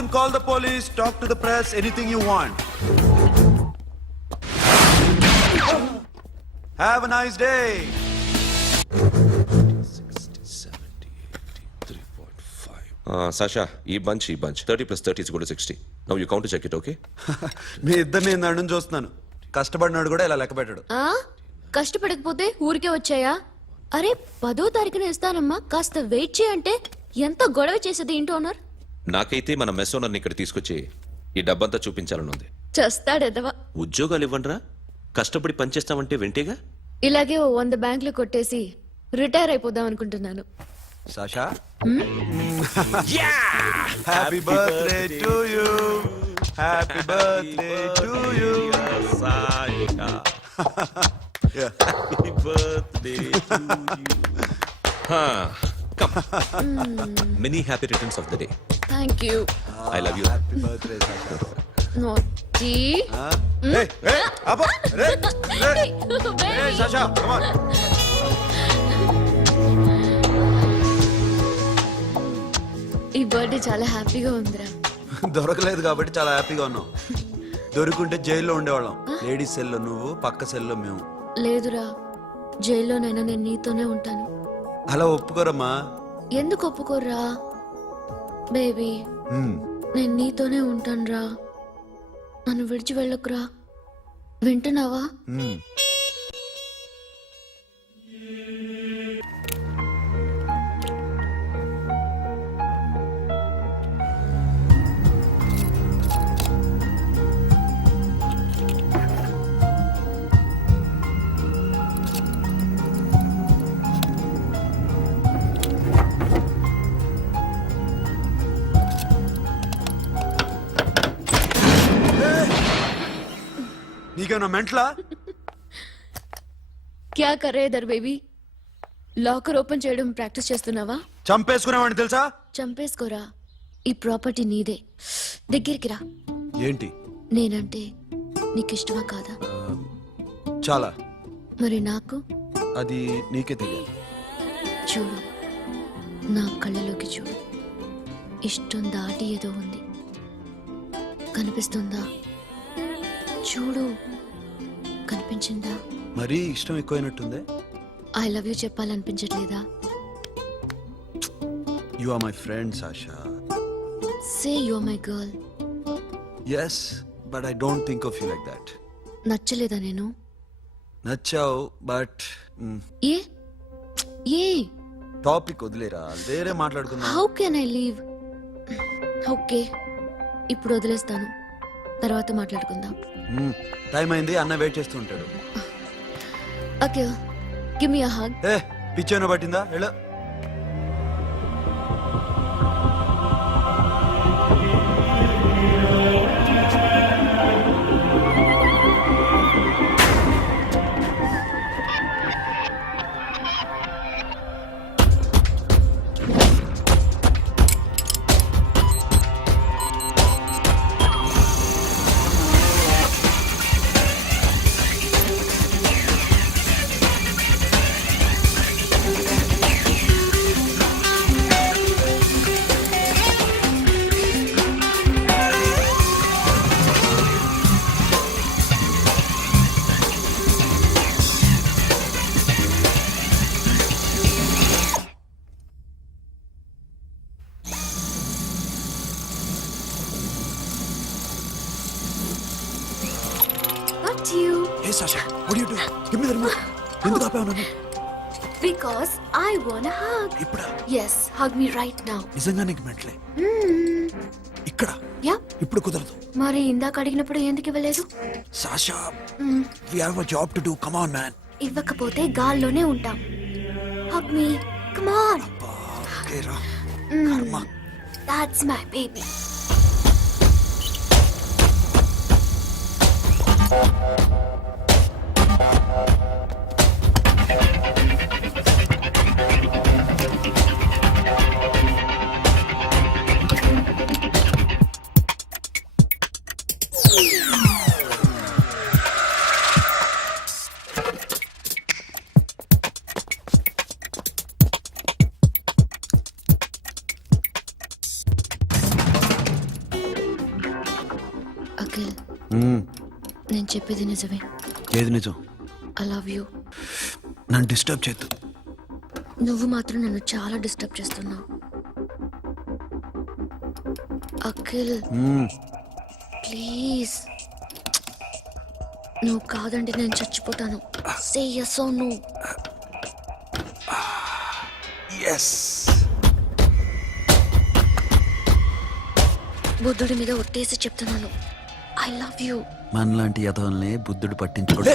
can call the police, talk to the press, anything you want. Have a nice day. 60, 70, 80, 3, 4, 5. Sasha, ఈ bunch 30 plus 30 is equal to 60. Now you count to check it, okay? మీ ఇద్దరిని నన్ను చూస్తున్నాను. కష్టపడినాడు కూడా ఇలా లెక్క పెట్టాడు. కష్టపడకపోతే ఊరికే వచ్చాయా? అరే 10వ తారీఖున ఇస్తానమ్మా, కాస్త వెయిట్ చేయంటే ఎంత గొడవ చేసేది ఇంటి ఓనర్. నాకైతే మన మెస్ ఓనర్ని ఇక్కడ తీసుకొచ్చి ఈ డబ్బంతా చూపించాలని ఉంది. చస్తాడెదవా. ఉద్యోగాలు ఇవ్వండిరా, కష్టపడి పనిచేస్తామంటే వెంటేగా. ఇలాగే 100 బ్యాంకులు కొట్టేసి రిటైర్ అయిపోదాం అనుకుంటున్నాను. Sasha, happy birthday to you. Happy birthday to you. Sasha. Happy birthday to you. Come. Many happy returns of the day. Thank you. I love you. Happy birthday Sasha. Naughty. Hey, hey, అబ్బా, రే, రే. Hey, Hey, baby. Sasha, come on. ఈ birthday చాలా హ్యాపీగా ఉందిరా. దొరకలేదు కాబట్టి చాలా హ్యాపీగా ఉన్నాం. దొరుకుంటే జైల్లో ఉండేవాళ్ళం. లేడీస్ సెల్లో నువ్వు, పక్క సెల్లో మేము. లేదురా, జైల్లోనైనా నేను నీతోనే ఉంటాను. అలా ఒప్పుకోరమ్మా. ఎందుకు ఒప్పుకోర్రా బేబీ? నేను నీతోనే ఉంటానురా, నన్ను విడిచి వెళ్ళకురా. వింటున్నావా? నీకేమన్నా మెంట్లా? క్యా కరే దర్ బేబీ? లాకర్ ఓపెన్ చేయడం ప్రాక్టీస్ చేస్తున్నావా? చంపేసుకునేవాడిని తెలుసా? చంపేసుకోరా, ఈ ప్రాపర్టీ నీదే. దగ్గరికి రా. ఏంటి? నేనంటే నీకిష్టమా కాదా? చాలా. మరి నాకు? అది నీకే తెలియాలి. చూడు, నా కళ్ళలోకి చూడు. ఇష్టం దాటి ఏదో ఉంది, కనిపిస్తుందా? చూడు, కనిపించిందా? మరీ ఇష్టం ఎక్కువైనట్టుందే. ఐ లవ్ యూ చెప్పాలనిపించట్లేదా? You are my friend Sasha. Say you are my girl. Yes, but I don't think of you like that. నచ్చలేదా నేను? నచ్చావు, బట్ ఏ ఏ టాపిక్ వదిలేరా, వేరే మాట్లాడుకుందాం. How can I leave? Okay, ఇప్పుడు వదిలేస్తాను, తర్వాత మాట్లాడుకుందాం. టైం అయింది, అన్న వెయిట్ చేస్తూ ఉంటాడు. Okay, give me a hug. ఏ పిచ్చేనో పట్టిందా? ఎలా? Not you. Hey Sasha, what are you doing? Give me the remote. ఎందుకు ఆపావు నన్ను? Because I want a hug. ఇప్పుడా? Yes, hug me right now. నిజంగా నీకు మెంటలే? ఇక్కడ? Yeah. ఇప్పుడు కుదరదు. మరి ఇందాక అడిగినప్పుడు ఎందుకు ఇవ్వలేదు? Sasha, we have a job to do. Come on, man. ఇవ్వకపోతే గాల్లోనే ఉంటాం. Hug me. Come on. Okay, రా. కర్మ. That's my baby. అఖిల్ మ్మ్. నేను చెప్పేది నిజమే. ఏది నిజం? I love you. నన్ను డిస్టర్బ్ చేయొద్దు. నువ్వు మాత్రం నన్ను చాలా డిస్టర్బ్ చేస్తున్నావు. అఖిల్ మ్మ్. ప్లీజ్. నువ్వు కాదండి నేను చచ్చిపోతాను. సే yes or no. ఎస్. బుద్ధుడి మీద ఒట్టేసి చెప్తున్నాను. I love you. మనలాంటి యథవల్ని బుద్ధుడు పట్టించుకోడు.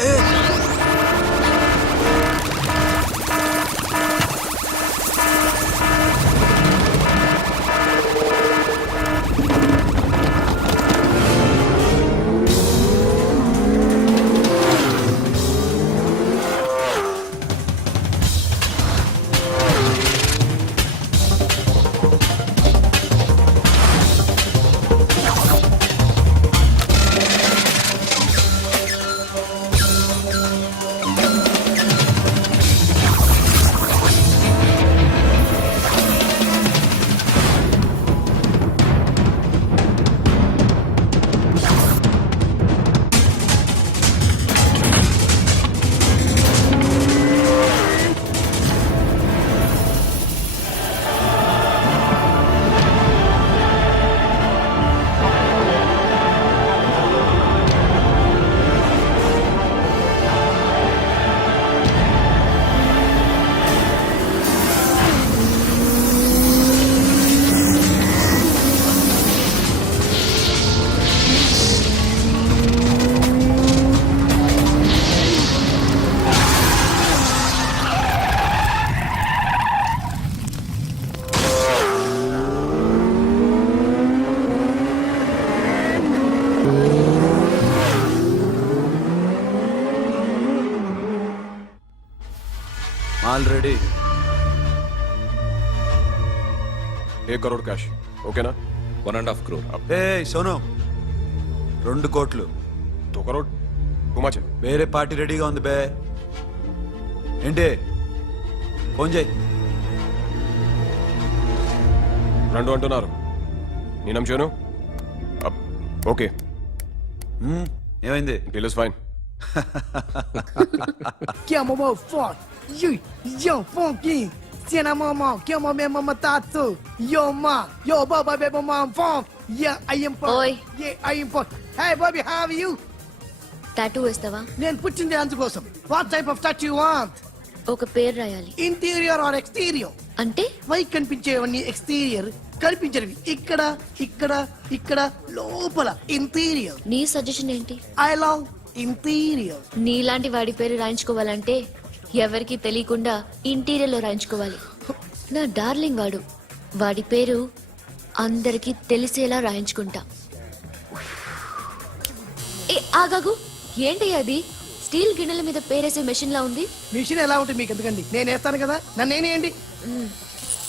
ఆల్రెడీ 1 करोड़ कैश ओके ना 1.5 crore. ఏ సోను 2 కోట్లు 2 करोड़ घुमाचे వేరే పార్టీ రెడీగా ఉంది బే. ఏంటి ఫోన్ చేయి. రెండు అంటున్నారు నేనం చేయను ఓకే మ్మ్. ఏమైంది? Deal is fine Que é mamão forte. Yo, funky. Cena mamão, que é mamãe mamatato. Yo, ma. Yo, baba, baby, mom, funk. Yeah, I am for. Oi. Yeah, I am for. Hey, Bobby, how are you? Tattoo వేస్తావా? నేను పుట్టింది అందుకోసం. What type of tattoo you want? ఒక పేరు రాయాలి. Interior or exterior? అంటే పై కనిపించేవన్నీ exterior, కనిపించేవి ఇక్కడ ఇక్కడ ఇక్కడ లోపల ఇంటీరియర్. నీ సజెషన్ ఏంటి? I love interior. నీలాంటి వాడి పేరు రాయించుకోవాలంటే ఎవరికి తెలియకుండా ఇంటీరియర్ లో రాయించుకోవాలి. నా డార్లింగ్ వాడు. వాడి పేరు అందరికి తెలిసేలా రాయించుకుంటా. ఏ ఆగాగు, ఏంటి అది? స్టీల్ గిన్నెల మీద పేరేసే మెషిన్ లా ఉంది. మిషన్ ఎలా ఉంటుంది మీకు ఎందుకండి? నేను వేస్తాను కదా, నన్ను నేనేయండి.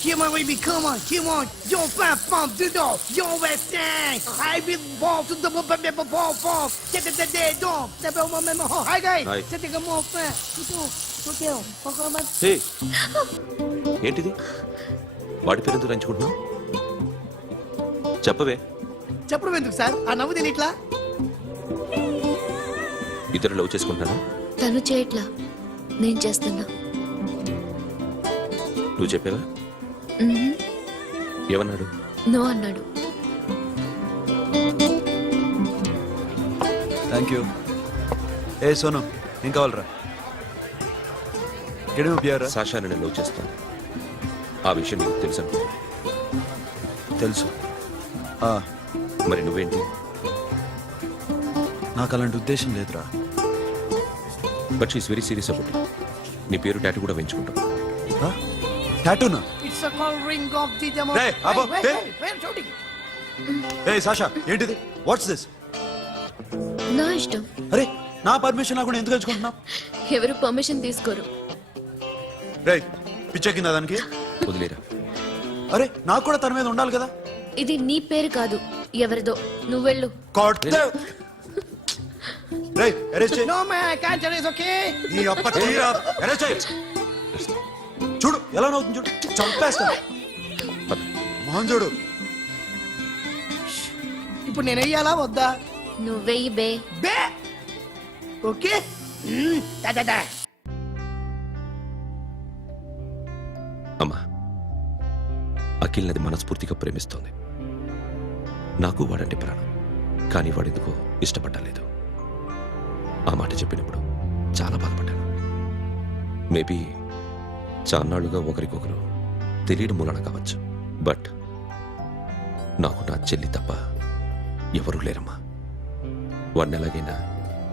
Come on, baby, come on, come on. Yo, fat pump, do do. Yo, West End. I be ball to the ball, ball. Get the day, dog. The bell, my Hi, guys. Hi. Set the more fat. Okay, హే ఏంటిది? వాడి పేరు ఎందుకు రంచుకుంటున్నావు? చెప్పవే. చెప్పడం ఎందుకు sir? ఆ నవ్వు తెలియట్లా? ఇతరులు లవ్ చేసుకుంటానా? తను చేయట్లా, నేను చేస్తున్నా. నువ్వు చెప్పావా? ఏమన్నాడు? నో అన్నాడు. Thank you. ఏ సోను ఏం కావాలరా? గిడమ బియరా? సాషా నేను లవ్ చేస్తాను. ఆ విషయం నీకు తెలుసు అనుకో. తెలుసు. మరి నువ్వేంటి? నాకు అలాంటి ఉద్దేశం లేదురా. But she's very serious about it. నీ పేరు టాటూ కూడా వేయించుకుంటాం. టాటూనా? It's a call ring of the demo. Hey, Abba, hey. Wait, shooting. A Sasha ఏంటిది? What's this? నా ఇష్టం. అరే నా పర్మిషన్ లేకుండా ఎందుకు ఎంచుకుంటున్నావు? ఎవరు పర్మిషన్ తీసుకోరు. రే పిచ్చెక్కిందా దానికి? వదిలేరా. అరే నాకు కూడా తన మీద ఉండాలి కదా. ఇది నీ పేరు కాదు, ఎవరిదో. నువ్వెళ్ళు. రే అరెస్ట్ చేయి. No, man, I can't tell it's okay. నీ అప్ప తీరా అరెస్ట్ చేయి. చూడు ఎలా నవ్వుతుంది చూడు. చంపేస్తా. మొహం చూడు. ఇప్పుడు నేను వెయ్యాలా వద్దా? నువ్వెయ్యి బే. బే ఓకే దా దా దా అమ్మా, అఖిల్ నది మనస్ఫూర్తిగా ప్రేమిస్తోంది. నాకు వాడంటే ప్రాణం, కానీ వాడెందుకో ఇష్టపడలేదు. ఆ మాట చెప్పినప్పుడు చాలా బాధపడ్డాను. మేబీ చాన్నాళ్ళుగా ఒకరికొకరు తెలియడం మూలన కావచ్చు. బట్ నాకు నా చెల్లి తప్ప ఎవరూ లేరమ్మా. వాడిని ఎలాగైనా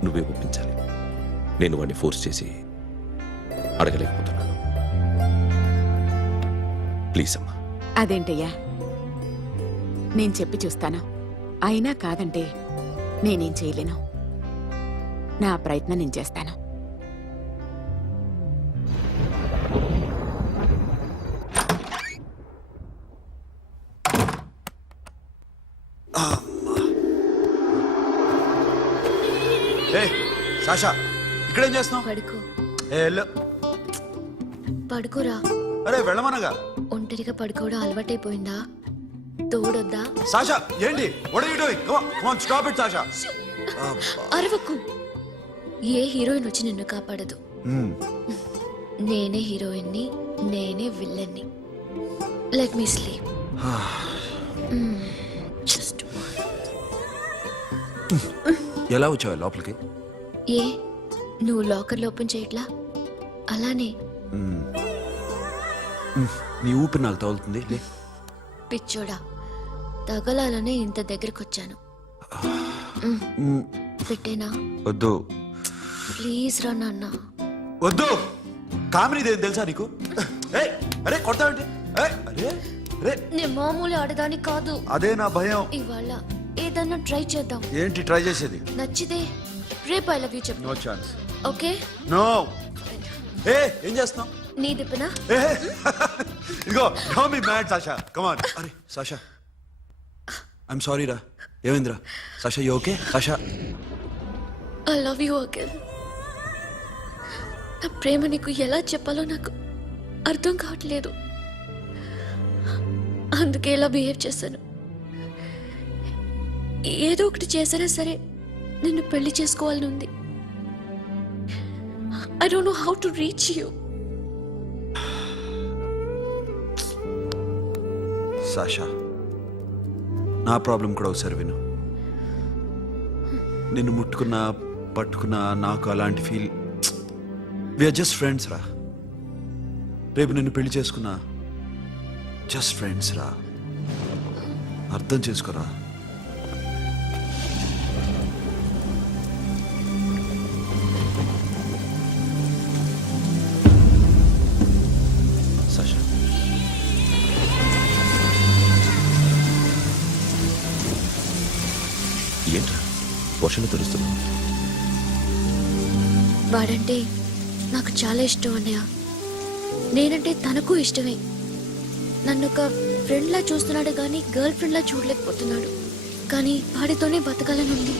నువ్వే ఒప్పించాలి. నేను వాడిని ఫోర్స్ చేసి అడగలేకపోతున్నాను. ప్లీజ్ అమ్మా. అదేంటయ్యా, నేను చెప్పి చూస్తాను. అయినా కాదంటే నేనేం చేయలేను. నా ప్రయత్నం నేను చేస్తాను. ఏ సాషా, ఇక్కడేం చేస్తున్నావు? పడుకో. ఏ వెళ్ళు. పడుకోరా. అరే వెళ్ళమనగా. ఒంటరిగా పడుకోవడం అలవాటైపోయిందా? తోడొద్దా? సాషా ఏంటి? What are you doing? Come on, come on, stop it Sasha. అరవకు. ఏ హీరోయిన్ వచ్చి నిన్ను కాపాడదు. నేనే హీరోయిన్ని, నేనే విల్లన్ని. Let me sleep. జస్ట్ ఎలా వచ్చావు లోపలికి? ఏ నువ్వు లాకర్లో ఓపెన్ చేయట్లా? అలానే. నీ ఊపిరి నాకు తగులుతుంది. లే. పిచ్చోడా, తగలాలనే ఇంత దగ్గరకొచ్చాను. పెట్టేనా? వద్దు. ప్లీజ్ రా నాన్న. వద్దు. కామినీదేం తెలుసా నీకు? ఏయ్, అరే కొడతావంటే? ఏయ్, అరే అరే, నేను మామూలు ఆడదాని కాదు. అదే నా భయం. ఇవాళ ఏదన్నా ట్రై చేద్దాం. ఏంటి ట్రై చేసేది? నచ్చితే రేపు ఐ లవ్ యూ చెప్పు. No chance. ఓకే? నో. ఏ ఏం చేస్తున్నావు? నీ దిప్పనా? ఏ ఇదిగో, don't be mad Sasha. Come on. అరే సాషా, ఐఎమ్ సారీ రా. ఏమైందిరా? Sasha you okay? Sasha, I love you again. నా ప్రేమ నీకు ఎలా చెప్పాలో నాకు అర్థం కావట్లేదు. అందుకే ఇలా బిహేవ్ చేశాను. ఏదో ఒకటి చేసినా సరే నిన్ను పెళ్లి చేసుకోవాలని ఉంది. I don't know how to reach you. Sasha, నా ప్రాబ్లం కూడా ఒకసారి విను. నిన్ను ముట్టుకున్నా పట్టుకున్నా నాకు అలాంటి ఫీల్. వీఆర్ జస్ట్ ఫ్రెండ్స్ రా. రేపు నిన్ను పెళ్లి చేసుకున్నా జస్ట్ ఫ్రెండ్స్ రా. అర్థం చేసుకోరా. సాషా, ఏంట్రా వర్షంలో తెలుస్తున్నావు? వాడంటే నాకు చాలా ఇష్టం అన్నయ్య. నేనంటే తనకు ఇష్టమే. నన్ను ఒక ఫ్రెండ్లా చూస్తున్నాడు కానీ గర్ల్ ఫ్రెండ్లా చూడలేకపోతున్నాడు. కానీ వాడితోనే బతకాలని ఉంది.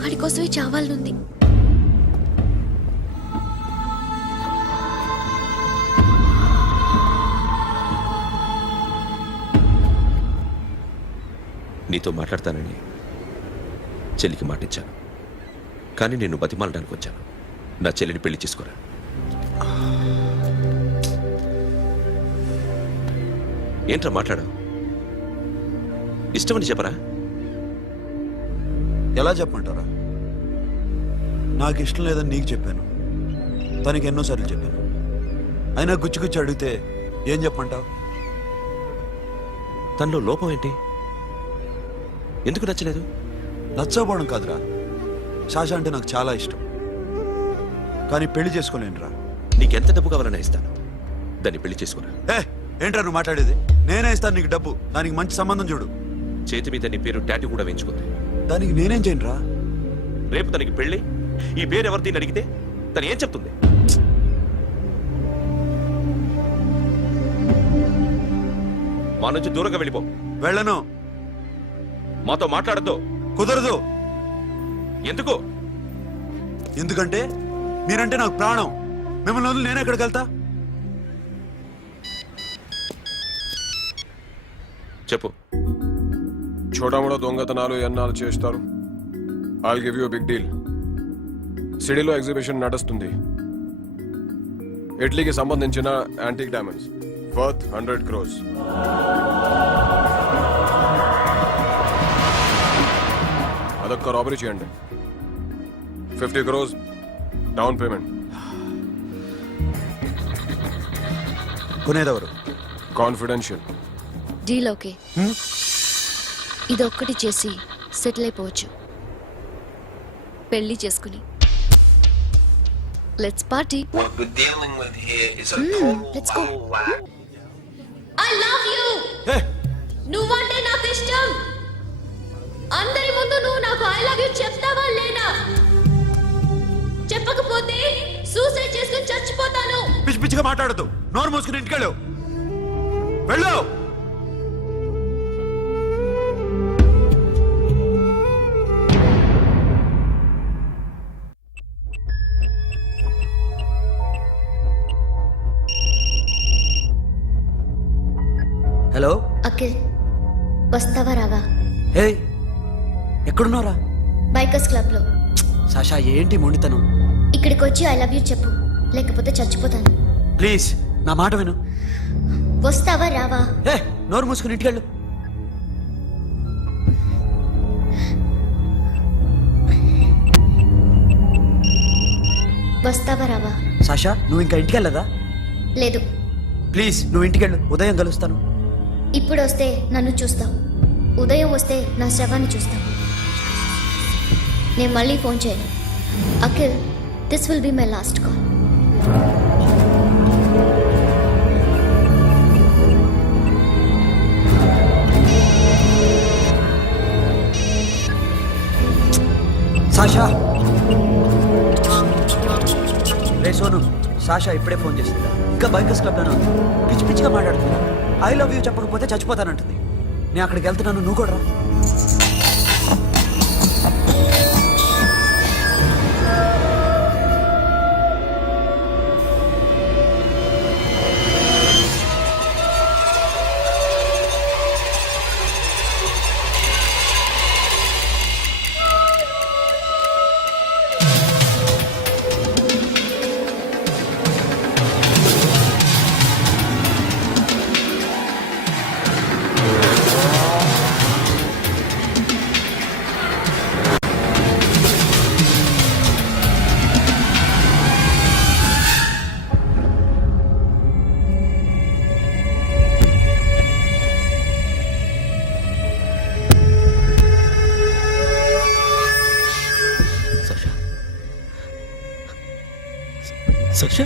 వాడి కోసమే చావాలనుంది. నీతో మాట్లాడతానని చెల్లికి మాటిచ్చాను, కానీ నేను బతిమాలడానికి వచ్చాను. నా చెల్లిని పెళ్లి చేసుకోరా. ఏంట్రా మాట్లాడావు? ఇష్టమని చెప్పరా? ఎలా చెప్పమంటారా? నాకు ఇష్టం లేదని నీకు చెప్పాను, తనకి ఎన్నోసార్లు చెప్పాను. అయినా గుచ్చి గుచ్చి అడిగితే ఏం చెప్పమంటావు? తనలో లోపం ఏంటి? ఎందుకు నచ్చలేదు? నచ్చకపోవడం కాదురా, సాషా అంటే నాకు చాలా ఇష్టం, కానీ పెళ్లి చేసుకోలేనురా. నీకెంత డబ్బు కావాలన్నా ఇస్తాను, దాన్ని పెళ్లి చేసుకోరా. ఏ ఏంట్రా నువ్వు మాట్లాడేది? నేనే ఇస్తాను నీకు డబ్బు, దానికి మంచి సంబంధం చూడు. చేతి మీద నీ పేరు టాటూ కూడా వేయించుకుంది. దానికి నేనేం చేయనురా? రేపు తనకి పెళ్లి, ఈ పేరు ఎవరిని అడిగితే తను ఏం చెప్తుంది? మా నుంచి దూరంగా వెళ్ళిపో. వెళ్ళను. మాతో మాట్లాడద్దు. కుదరదు. ఎందుకు? ఎందుకంటే మీరంటే నాకు ప్రాణం. మిమ్మల్ని వదిలి నేను ఎక్కడికి వెళ్తా? చెప్పు. చోటామోడా దొంగతనాలు ఎన్నాళ్ళు చేస్తారు? I'll give you big deal. సిటీలో ఎగ్జిబిషన్ నడుస్తుంది. ఇటలీకి సంబంధించిన యాంటిక్ డైమండ్స్ వర్త్ 100 crores. అదొక్క రాబరీ చేయండి. 50 crores డౌన్ పేమెంట్. కొనేదెవరు? కాన్ఫిడెన్షియల్. Deal okay. ఇదొక్కటి చేసి సెటిల్ అయిపోవచ్చు. పెళ్లి చేసుకుని let's party. What we're dealing with here is a total let's go. whole whack. I love you. నువ్వంటే నాకు ఇష్టం. అందరి ముందు నువ్వు నాకు ఐ లవ్ యు చెప్తావా లేదా? చెప్పకపోతే సూసైడ్ చేసుకుని చచ్చిపోతాను. పిచ్చి పిచ్చిగా మాట్లాడదు. నోరు మూసుకుని ఇంటికెళ్ళు. వెళ్ళు. హలో అఖిల్ వస్తావా రావా? హే, ఎక్కడున్నారా? బైకర్స్ క్లబ్ లో. సాషా, ఏంటి మొండితనం? ఇక్కడికి వచ్చి ఐ లవ్ యూ చెప్పు, లేకపోతే చచ్చిపోతాను. ప్లీజ్ నా మాట విను. వస్తావా రావా? హే, నోరు మూసుకుని ఇంటికెళ్ళు. వస్తావా రావా? సాషా, నువ్వు ఇంకా ఇంటికెళ్ళదా? లేదు. ప్లీజ్ నువ్వు ఇంటికెళ్ళు. ఉదయం కలుస్తాను. ఇప్పుడు వస్తే నన్ను చూస్తావు, ఉదయం వస్తే నా శవాన్ని చూస్తావు. నేను మళ్ళీ ఫోన్ చేయను. Akhil, this will be my last call. Sasha, ray Sonu, Sasha ఇప్పుడే ఫోన్ చేసింది. ఇంకా బైకర్స్ క్లబ్లోనే ఉంది. పిచ్చి పిచ్చిగా మాట్లాడుతుంది. ఐ లవ్ యూ చెప్పకపోతే చచ్చిపోతానంటుంది. నేను అక్కడికి వెళ్తున్నాను, నువ్వు కూడా రా. Sasha?